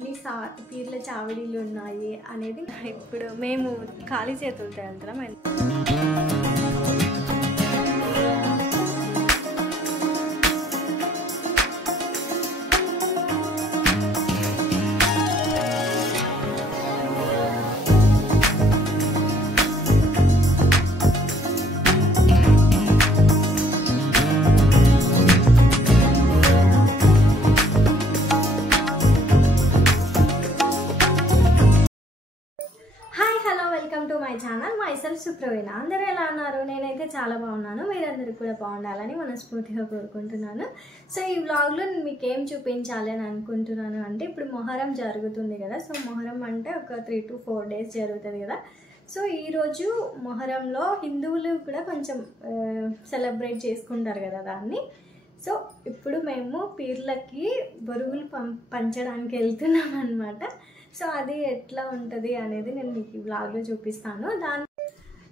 ఎన్ని పీర్ల చావడీలు ఉన్నాయి అనేది ఇప్పుడు మేము ఖాళీ చేతులతో వెళ్తున్నాం. Welcome to my channel myself Supraveena. అందరూ ఎలా ఉన్నారు? నేనైతే చాలా బాగున్నాను. మీరందరూ కూడా బాగుండాలని మనస్ఫూర్తిగా కోరుకుంటున్నాను. సో ఈ వ్లాగ్లో మీకు ఏం చూపించాలి అని అనుకుంటున్నాను అంటే, ఇప్పుడు మొహరం జరుగుతుంది కదా. సో మొహరం అంటే ఒక 3 to 4 days జరుగుతుంది కదా. సో ఈరోజు మొహరంలో హిందువులు కూడా కొంచెం సెలబ్రేట్ చేసుకుంటారు కదా దాన్ని. సో ఇప్పుడు మేము పీర్లకి బొరుగులు పంచడానికి వెళ్తున్నాం అన్నమాట. సో అది ఎట్లా ఉంటుంది అనేది నేను మీకు ఈ వ్లాగ్లో చూపిస్తాను.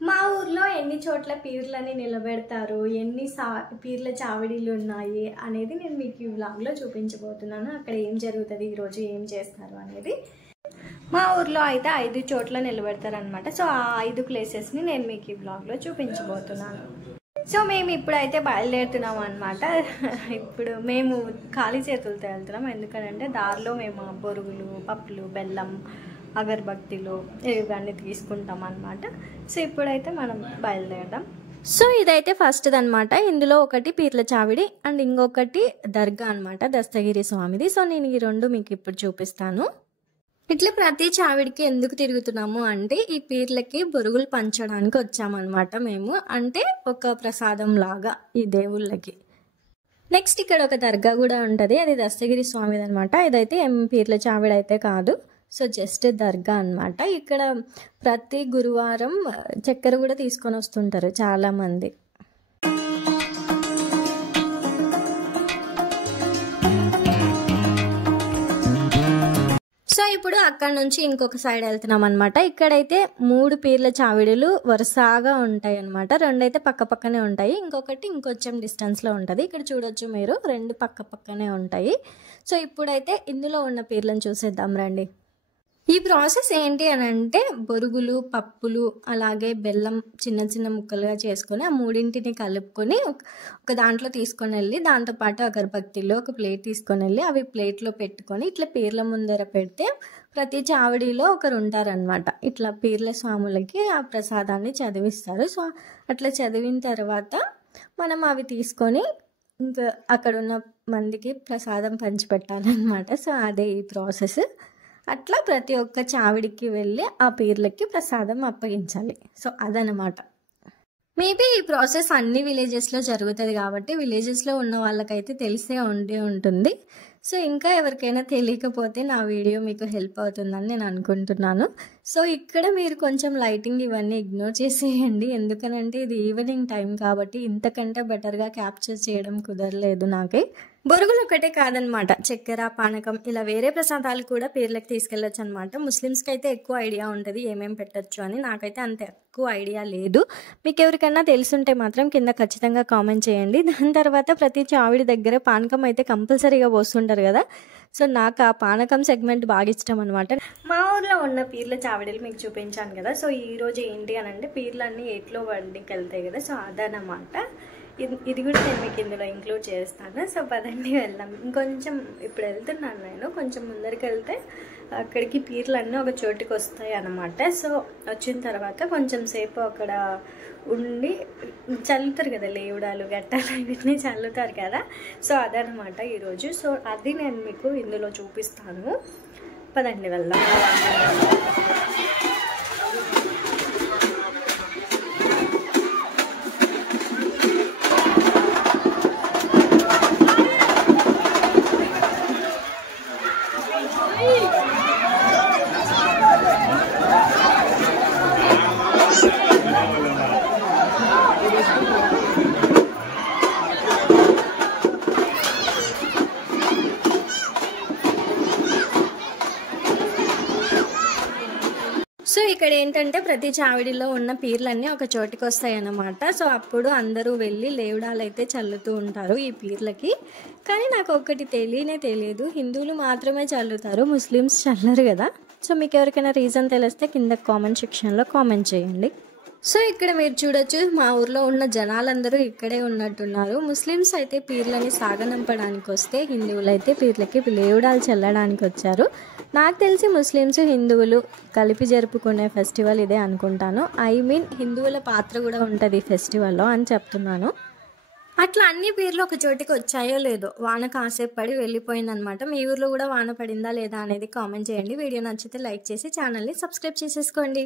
మా ఊర్లో ఎన్ని చోట్ల పీర్లని నిలబెడతారు, ఎన్ని పీర్ల చావడీలు ఉన్నాయి అనేది నేను మీకు ఈ వ్లాగ్లో చూపించబోతున్నాను. అక్కడ ఏం జరుగుతుంది, ఈరోజు ఏం చేస్తారు అనేది. మా ఊర్లో అయితే 5 చోట్ల నిలబెడతారు అనమాట. సో ఆ 5 ప్లేసెస్ని నేను మీకు ఈ వ్లాగ్లో చూపించబోతున్నాను. సో మేము ఇప్పుడైతే బయలుదేరుతున్నాం అనమాట. ఇప్పుడు మేము ఖాళీ చేతులతో వెళ్తున్నాం. ఎందుకంటే దారిలో మేము బొరుగులు, పప్పులు, బెల్లం, అగరబత్తిలు ఇవన్నీ తీసుకుంటాం అనమాట. సో ఇప్పుడైతే మనం బయలుదేరదాం. సో ఇదైతే ఫస్ట్ అనమాట. ఇందులో ఒకటి పీర్ల చావిడి అండ్ ఇంకొకటి దర్గా అనమాట, దస్తగిరి స్వామిది. సో నేను ఈ 2 మీకు ఇప్పుడు చూపిస్తాను. ఇట్లా ప్రతి చావిడికి ఎందుకు తిరుగుతున్నాము అంటే, ఈ పీర్లకి బొరుగులు పంచడానికి వచ్చామన్నమాట మేము. అంటే ఒక ప్రసాదం లాగా ఈ దేవుళ్ళకి. నెక్స్ట్ ఇక్కడ ఒక దర్గా కూడా ఉంటుంది, అది దస్తగిరి స్వామిది అనమాట. ఇదైతే పీర్ల చావిడి అయితే కాదు, సో జస్ట్ దర్గా అనమాట. ఇక్కడ ప్రతి గురువారం చక్కెర కూడా తీసుకొని వస్తుంటారు చాలా మంది. సో ఇప్పుడు అక్కడ నుంచి ఇంకొక సైడ్ వెళ్తున్నాం అనమాట. ఇక్కడైతే 3 పీర్ల చావిడులు వరుసగా ఉంటాయి అనమాట. 2 అయితే పక్క పక్కనే ఉంటాయి, ఇంకొకటి ఇంకొంచెం డిస్టెన్స్లో ఉంటుంది. ఇక్కడ చూడొచ్చు మీరు, 2 పక్క పక్కనే ఉంటాయి. సో ఇప్పుడైతే ఇందులో ఉన్న పీర్లను చూసేద్దాం రండి. ఈ ప్రాసెస్ ఏంటి అని అంటే, బొరుగులు, పప్పులు, అలాగే బెల్లం చిన్న చిన్న ముక్కలుగా చేసుకొని ఆ 3ని కలుపుకొని ఒక దాంట్లో తీసుకొని వెళ్ళి, దాంతోపాటు అగరబత్తిలో ఒక ప్లేట్ తీసుకొని వెళ్ళి అవి ప్లేట్లో పెట్టుకొని ఇట్లా పీర్ల ముందర పెడితే ప్రతి చావడిలో ఒకరు ఉంటారనమాట. ఇట్లా పీర్ల స్వాములకి ఆ ప్రసాదాన్ని చదివిస్తారు. సో అట్లా చదివిన తర్వాత మనం అవి తీసుకొని ఇంకా అక్కడ ఉన్న మందికి ప్రసాదం పంచిపెట్టాలన్నమాట. సో అదే ఈ ప్రాసెస్. అట్లా ప్రతి ఒక్క చావిడికి వెళ్ళి ఆ పీర్లకి ప్రసాదం అప్పగించాలి. సో అదనమాట. మేబీ ఈ ప్రాసెస్ అన్ని విలేజెస్లో జరుగుతుంది కాబట్టి విలేజెస్లో ఉన్న వాళ్ళకైతే తెలిసే ఉంటుంది. సో ఇంకా ఎవరికైనా తెలియకపోతే నా వీడియో మీకు హెల్ప్ అవుతుందని నేను అనుకుంటున్నాను. సో ఇక్కడ మీరు కొంచెం లైటింగ్ ఇవన్నీ ఇగ్నోర్ చేసేయండి, ఎందుకనంటే ఇది ఈవినింగ్ టైం కాబట్టి ఇంతకంటే బెటర్గా క్యాప్చర్ చేయడం కుదరలేదు నాకే. బొరుగులు ఒకటే కాదనమాట, చక్కెర, పానకం ఇలా వేరే ప్రసాదాలు కూడా పీర్లకు తీసుకెళ్ళొచ్చు అనమాట. ముస్లిమ్స్కి అయితే ఎక్కువ ఐడియా ఉంటుంది ఏమేమి పెట్టచ్చు అని, నాకైతే అంత ఎక్కువ ఐడియా లేదు. మీకు ఎవరికైనా తెలుసుంటే మాత్రం కింద ఖచ్చితంగా కామెంట్ చేయండి. దాని తర్వాత ప్రతి చావిడి దగ్గర పానకం అయితే కంపల్సరీగా పోస్తుంటారు కదా. సో నాకు ఆ పానకం సెగ్మెంట్ బాగా ఇష్టం అనమాట. మా ఊర్లో ఉన్న పీర్ల చావిడీలు మీకు చూపించాను కదా. సో ఈరోజు ఏంటి అని అంటే, పీర్లన్నీ ఎట్లో వండికి వెళ్తాయి కదా. సో అదనమాట. ఇది కూడా నేను మీకు ఇందులో ఇంక్లూడ్ చేస్తాను. సో పదండి వెళ్దాం. ఇంకొంచెం ఇప్పుడు వెళ్తున్నాను నేను, కొంచెం ముందరికి వెళ్తే అక్కడికి పీర్లన్నీ ఒక చోటుకి వస్తాయి అన్నమాట. సో వచ్చిన తర్వాత కొంచెం సేపు అక్కడ ఉండి చల్లుతారు కదా, లేవుడాలు, గట్టాలు ఇవన్నీ చల్లుతారు కదా. సో అదనమాట ఈరోజు. సో అది నేను మీకు ఇందులో చూపిస్తాను. పదండి వెళ్దాం. సో సో ఇక్కడ ఏంటంటే ప్రతి చావిడిలో ఉన్న పీర్లన్నీ ఒక చోటికి వస్తాయి అన్నమాట. సో అప్పుడు అందరూ వెళ్ళి లేవడాలు అయితే చల్లుతూ ఉంటారు ఈ పీర్లకి. కానీ నాకు ఒకటి తెలియదు, హిందువులు మాత్రమే చల్లుతారు, ముస్లిమ్స్ చల్లరు కదా. సో మీకు ఎవరికైనా రీజన్ తెలిస్తే కింద కామెంట్ సెక్షన్లో కామెంట్ చేయండి. సో ఇక్కడ మీరు చూడొచ్చు, మా ఊర్లో ఉన్న జనాలందరూ ఇక్కడే ఉన్నట్టున్నారు. ముస్లిమ్స్ అయితే పీర్లని సాగనంపడానికి వస్తే, హిందువులు అయితే పీర్లకి లేవడాలు చల్లడానికి వచ్చారు. నాకు తెలిసి ముస్లిమ్స్ హిందువులు కలిపి జరుపుకునే ఫెస్టివల్ ఇదే అనుకుంటాను. హిందువుల పాత్ర కూడా ఉంటుంది ఈ ఫెస్టివల్లో అని చెప్తున్నాను. అట్లా అన్ని పీర్లు ఒక చోటికి వచ్చాయో లేదో, వాన కాసేపు పడి వెళ్ళిపోయిందనమాట. మీ ఊర్లో కూడా వాన పడిందా లేదా అనేది కామెంట్ చేయండి. వీడియో నచ్చితే లైక్ చేసి ఛానల్ని సబ్స్క్రైబ్ చేసేసుకోండి.